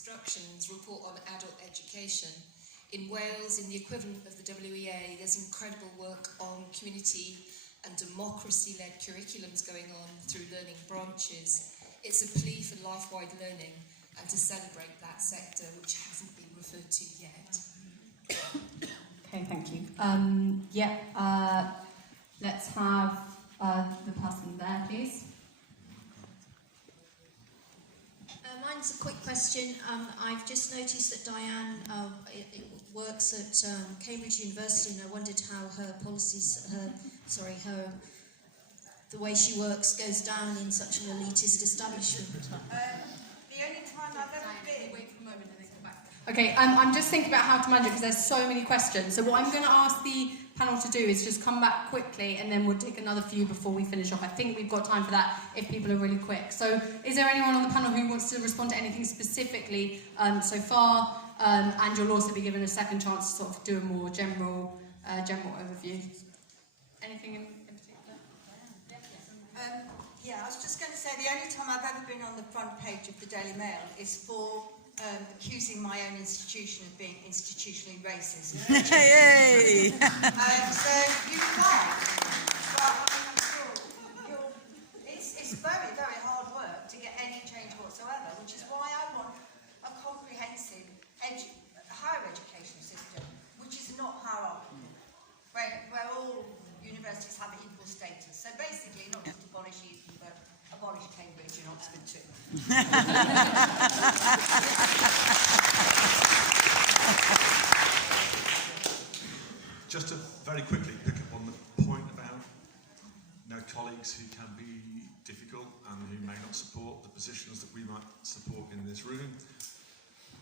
Instructions report on adult education. In Wales, in the equivalent of the WEA, there's incredible work on community and democracy-led curriculums going on through learning branches. It's a plea for life-wide learning and to celebrate that sector, which hasn't been referred to yet. Okay, thank you. Let's have the person there, please. Mine's a quick question. I've just noticed that Diane works at Cambridge University, and I wondered how her policies, the way she works goes down in such an elitist establishment. The only time I've ever been... Wait for a moment and then come back. Okay, I'm just thinking about how to manage it because there's so many questions. So what I'm going to ask the panel to do is just come back quickly and then we'll take another few before we finish off. I think we've got time for that if people are really quick. So is there anyone on the panel who wants to respond to anything specifically so far? And you'll also be given a second chance to sort of do a more general overview. Anything in particular? I was just going to say the only time I've ever been on the front page of the Daily Mail is for accusing my own institution of being institutionally racist. Yay! So you can't. But I'm sure it's very, very hard work to get any change whatsoever, which is why I want a comprehensive higher education system, which is not hierarchical, where all universities have equal status. So basically, not just abolish Eton, but abolish Cambridge and Oxford too. Just to very quickly pick up on the point about colleagues who can be difficult and who may not support the positions that we might support in this room.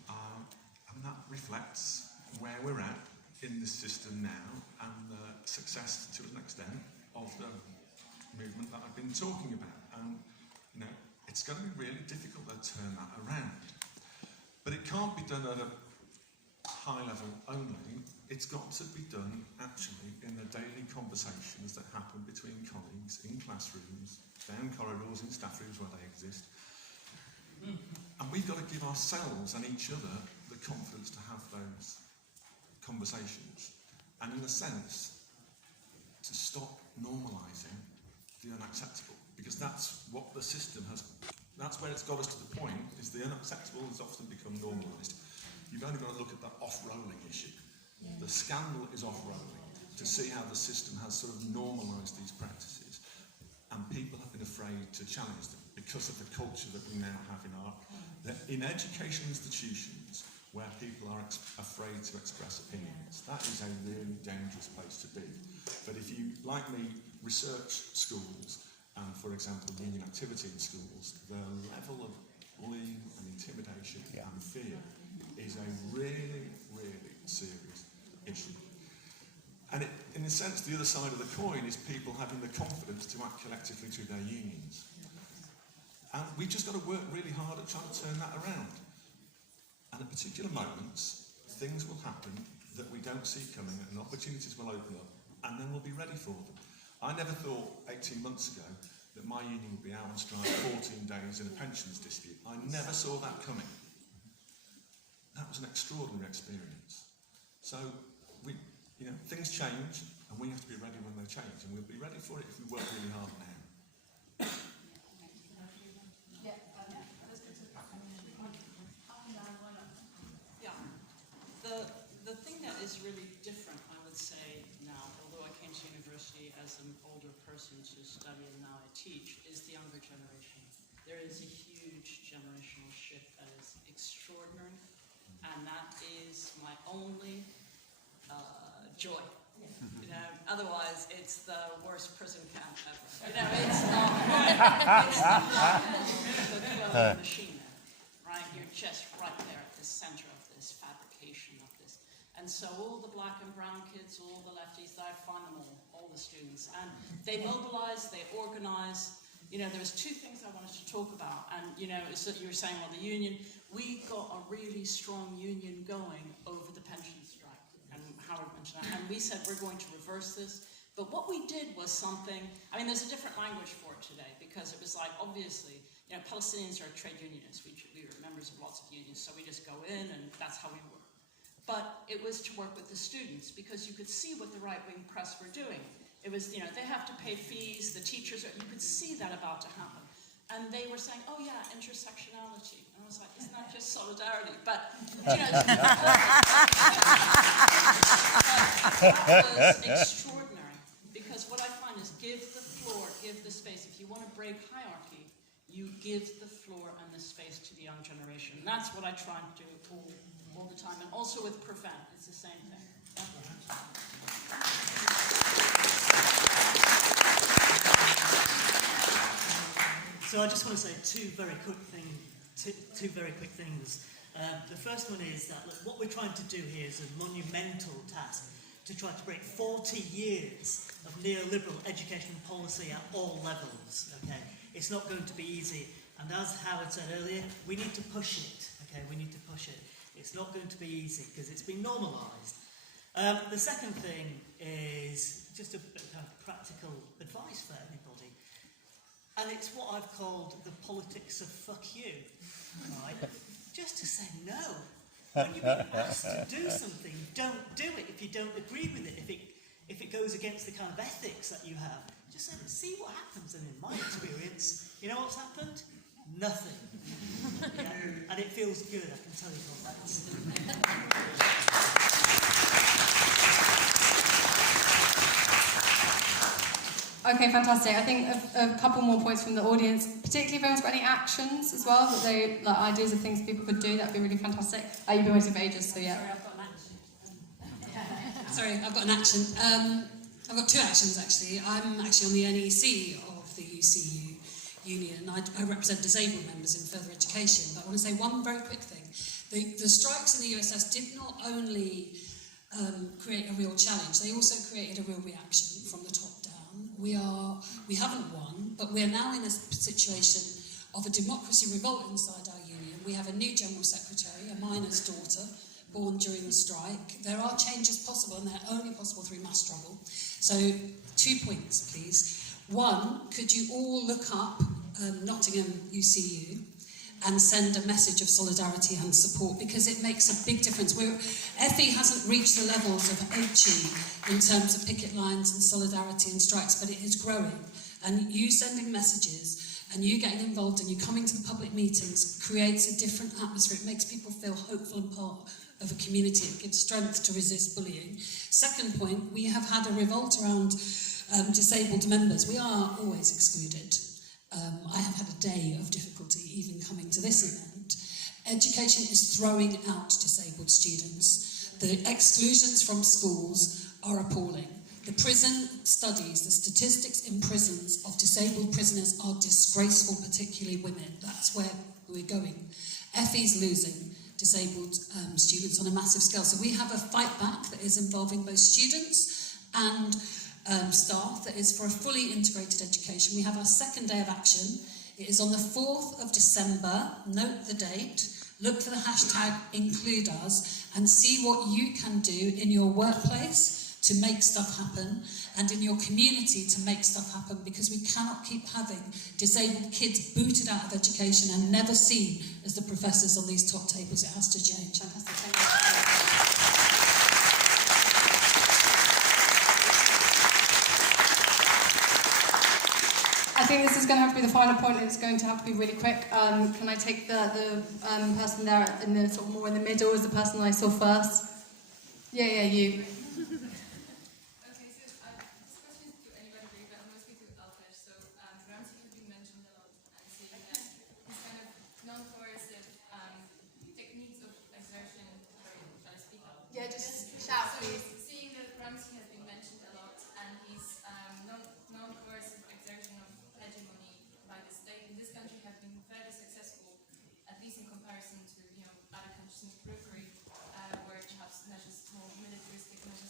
And that reflects where we're at in this system now and the success, to an extent, of the movement that I've been talking about. And, it's going to be really difficult to turn that around. But it can't be done at a high level only. It's got to be done, actually, in the daily conversations that happen between colleagues in classrooms, down corridors, in staff rooms where they exist. And we've got to give ourselves and each other the confidence to have those conversations. And in a sense, to stop normalising the unacceptable. Because that's what the system that's where it's got us to the point, is the unacceptable has often become normalised. You've only got to look at the off-rolling issue. The scandal is off-rolling, to see how the system has sort of normalised these practices. And people have been afraid to challenge them because of the culture that we now have in educational institutions where people are afraid to express opinions. That is a really dangerous place to be. But if you, like me, research schools, and for example, union activity in schools, the level of bullying and intimidation and fear is a really, really serious issue. And in a sense, the other side of the coin is people having the confidence to act collectively through their unions. And we've just got to work really hard at trying to turn that around. And at particular moments, things will happen that we don't see coming, and opportunities will open up, and then we'll be ready for them. I never thought 18 months ago that my union would be out on strike 14 days in a pensions dispute. I never saw that coming. That was an extraordinary experience. So, things change, and we have to be ready when they change, and we'll be ready for it if we work really hard now. The thing that is really different, I would say now, although I came to university as an older person to study and now I teach, is the younger generation. There is a huge generational shift that is extraordinary, and that is my only joy. Otherwise it's the worst prison camp ever. It's not the killing machine, right? You're just right there at the center of this fabrication of this. And so all the black and brown kids, all the lefties, I find them all the students. And they mobilize, they organize. There's two things I wanted to talk about. And, so you were saying, well, the union, we got a really strong union going over the pension strike. And Howard mentioned that. And we said we're going to reverse this. But what we did was something, there's a different language for it today, because it was like, obviously, you know, Palestinians are trade unionists. We were members of lots of unions, so we just go in and that's how we work. But it was to work with the students because you could see what the right-wing press were doing. It was, you know, they have to pay fees, the teachers, you could see that about to happen. And they were saying, oh yeah, intersectionality. And I was like, isn't that just solidarity? But, you know, that was extraordinary. Because what I find is give the floor, give the space. If you want to break hierarchy, you give the floor and the space to the young generation. And that's what I try and do all the time. And also with Prevent, it's the same thing. So I just want to say two very quick things. The first one is that look, what we're trying to do here is a monumental task to try to break 40 years of neoliberal education policy at all levels. Okay, it's not going to be easy, and as Howard said earlier, we need to push it. Okay, we need to push it. It's not going to be easy because it's been normalised. The second thing is just a bit of kind of practical advice for anybody. And it's what I've called the politics of fuck you, right? Just to say no. When you've been asked to do something, don't do it if you don't agree with it. If it goes against the kind of ethics that you have, just say, see what happens. And in my experience, you know what's happened? Nothing. Yeah? And it feels good, I can tell you all that. Okay, fantastic. I think a couple more points from the audience, particularly if anyone's got any actions as well, that they, like ideas of things people could do, that'd be really fantastic. You've been waiting for ages, so yeah. Sorry, I've got an action. I've got two actions actually. I'm actually on the NEC of the UCU union. I represent disabled members in further education, but I want to say one very quick thing. The strikes in the USS did not only create a real challenge, they also created a real reaction from the top down. We haven't won, but we're now in a situation of a democracy revolt inside our union. We have a new general secretary, a miner's daughter, born during the strike. There are changes possible, and they're only possible through mass struggle. So, 2 points, please. One, could you all look up Nottingham UCU and send a message of solidarity and support, because it makes a big difference. FE hasn't reached the levels of HE in terms of picket lines and solidarity and strikes, but it is growing. And you sending messages and you getting involved and you coming to the public meetings creates a different atmosphere. It makes people feel hopeful and part of a community. It gives strength to resist bullying. Second point, we have had a revolt around disabled members. We are always excluded. I have had a day of difficulty even coming to this event. Education is throwing out disabled students. The exclusions from schools are appalling. The prison studies, the statistics in prisons of disabled prisoners are disgraceful, particularly women. That's where we're going. FE's losing disabled students on a massive scale. So we have a fight back that is involving both students and staff that is for a fully integrated education. We have our second day of action. It is on the 4th of December. Note the date. Look for the hashtag #IncludeUs and see what you can do in your workplace to make stuff happen and in your community to make stuff happen, because we cannot keep having disabled kids booted out of education and never seen as the professors on these top tables. It has to change. Fantastic. Thank you. I think this is going to have to be the final point, and it's going to have to be really quick. Can I take the person there in the sort of more in the middle as the person I saw first? Yeah, you. Okay, so this question is to anybody really, but mostly to Alpesh. So Ramsey has been mentioned a lot, and seeing that these kind of non-coercive techniques of exertion. Sorry, shall I speak up? Yeah, just shout, please. Seeing that Ramsey has been mentioned a lot, and his non-coercive exertion of hegemony by the state in this country have been very successful, at least in comparison to other countries in the periphery, where perhaps measures more militaristic measures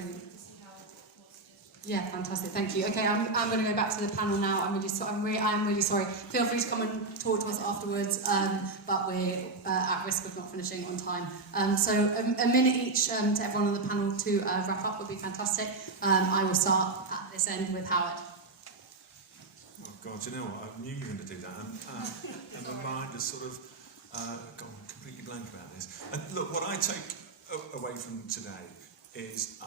brilliant. to see how what suggestions. Yeah, fantastic. Thank you. Okay, I'm going to go back to the panel now. I'm really sorry. Feel free to come and talk to us afterwards, but we're at risk of not finishing on time. So a minute each to everyone on the panel to wrap up would be fantastic. I will start at this end with Howard. Oh God, you know what? I knew you were going to do that, and my mind has sort of gone completely blank about this. And look, what I take away from today is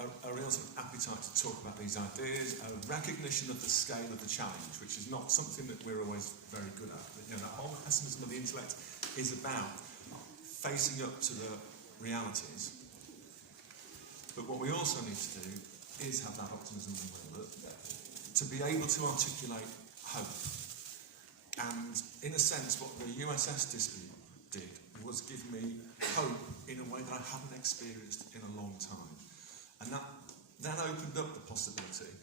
a real sort of appetite to talk about these ideas, a recognition of the scale of the challenge, which is not something that we're always very good at. You know, that whole pessimism of the intellect is about facing up to the realities. But what we also need to do is have that optimism and will, to be able to articulate hope. And in a sense, what the USS dispute did was give me hope in a way that I haven't experienced in a long time. And that then opened up the possibility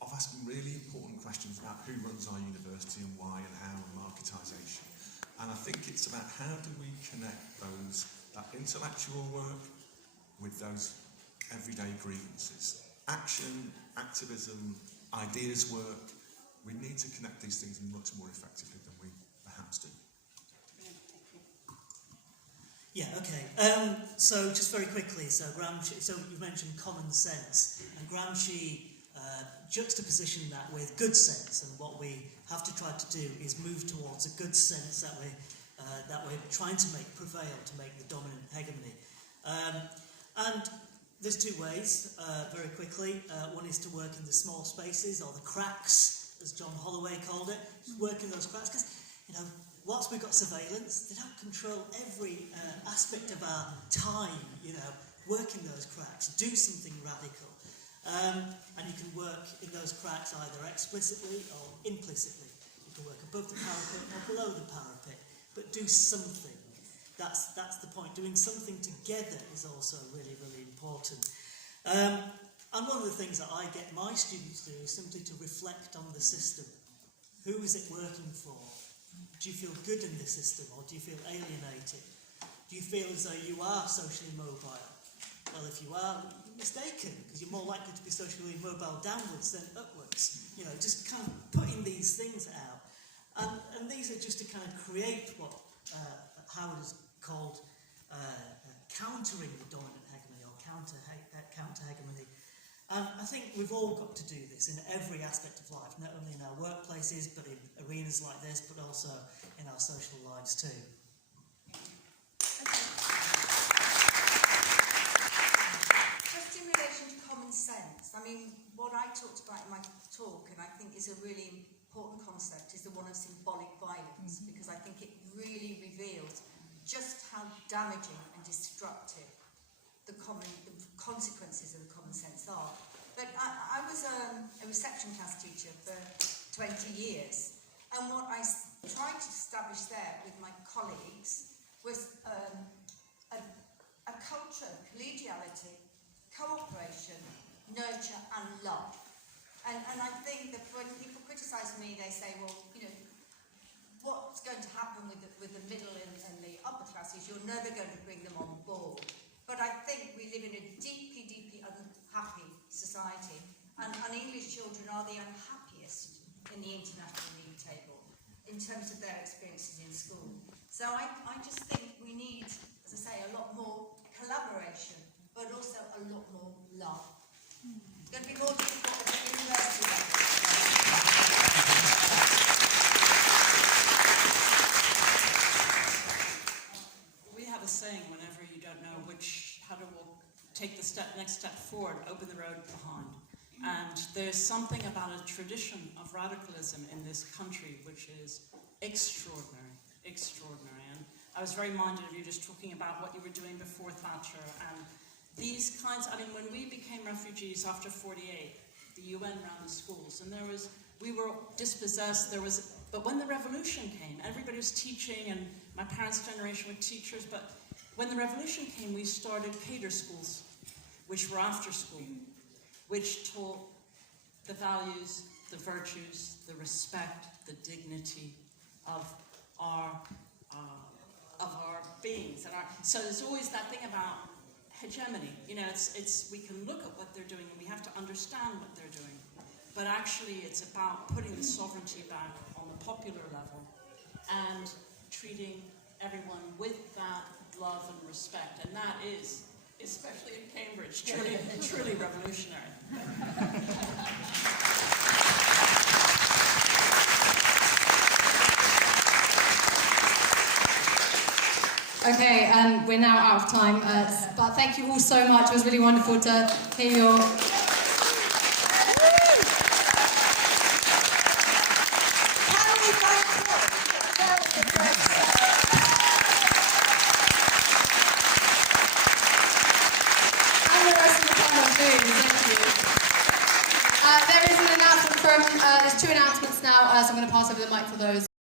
of asking really important questions about who runs our university and why and how, and marketisation. And I think it's about how do we connect that intellectual work with those everyday grievances. Action, activism, ideas work. We need to connect these things much more effectively than we perhaps do. Yeah, okay. So just very quickly, so you mentioned common sense, and Gramsci juxtapositioned that with good sense, and what we have to try to do is move towards a good sense that we're trying to make prevail, to make the dominant hegemony. And there's two ways, very quickly. One is to work in the small spaces, or the cracks, as John Holloway called it. Just work in those cracks, because, you know, whilst we've got surveillance, they don't control every aspect of our time, you know. Work in those cracks, do something radical. And you can work in those cracks either explicitly or implicitly. You can work above the parapet or below the parapet, but do something. That's the point. Doing something together is also really, really important. And one of the things that I get my students to do is simply to reflect on the system. Who is it working for? Do you feel good in the system, or do you feel alienated? Do you feel as though you are socially mobile? Well, if you are, you're mistaken, because you're more likely to be socially mobile downwards than upwards. You know, just kind of putting these things out. And these are just to kind of create what Howard has called countering the dominant hegemony, or counter-hegemony. And I think we've all got to do this in every aspect of life, not only in our workplaces, but in arenas like this, but also in our social lives too. Just in relation to common sense, I mean, what I talked about in my talk, and I think is a really important concept, is the one of symbolic violence, because I think it really reveals just how damaging and destructive the consequences of the common sense are. But I was a reception class teacher for 20 years, and what I tried to establish there with my colleagues was a culture of collegiality, cooperation, nurture and love. And I think that when people criticise me, they say, well, you know, what's going to happen with the middle and the upper classes? You're never going to bring them on board. But I think we live in a deeply, deeply unhappy society, and English children are the unhappiest in the international league table in terms of their experiences in school. So I just think we need, as I say, a lot more collaboration, but also a lot more love. It's going to be more difficult at the university level. We have a saying, whenever you don't know how to take the next step forward, open the road behind. And there's something about a tradition of radicalism in this country which is extraordinary, extraordinary. And I was very minded of you just talking about what you were doing before Thatcher, and these kinds, I mean, when we became refugees after 48, the UN ran the schools, and we were dispossessed, but when the revolution came, everybody was teaching, and my parents' generation were teachers, but when the revolution came, we started cater schools, which were after school, which taught the values, the virtues, the respect, the dignity of our beings. So there's always that thing about hegemony. You know, we can look at what they're doing and we have to understand what they're doing. But actually, it's about putting the sovereignty back on the popular level and treating everyone with that love and respect. And that is, especially in Cambridge, truly revolutionary. Okay, we're now out of time, but thank you all so much. It was really wonderful to hear your... There is an announcement from, there's two announcements now, so I'm going to pass over the mic for those.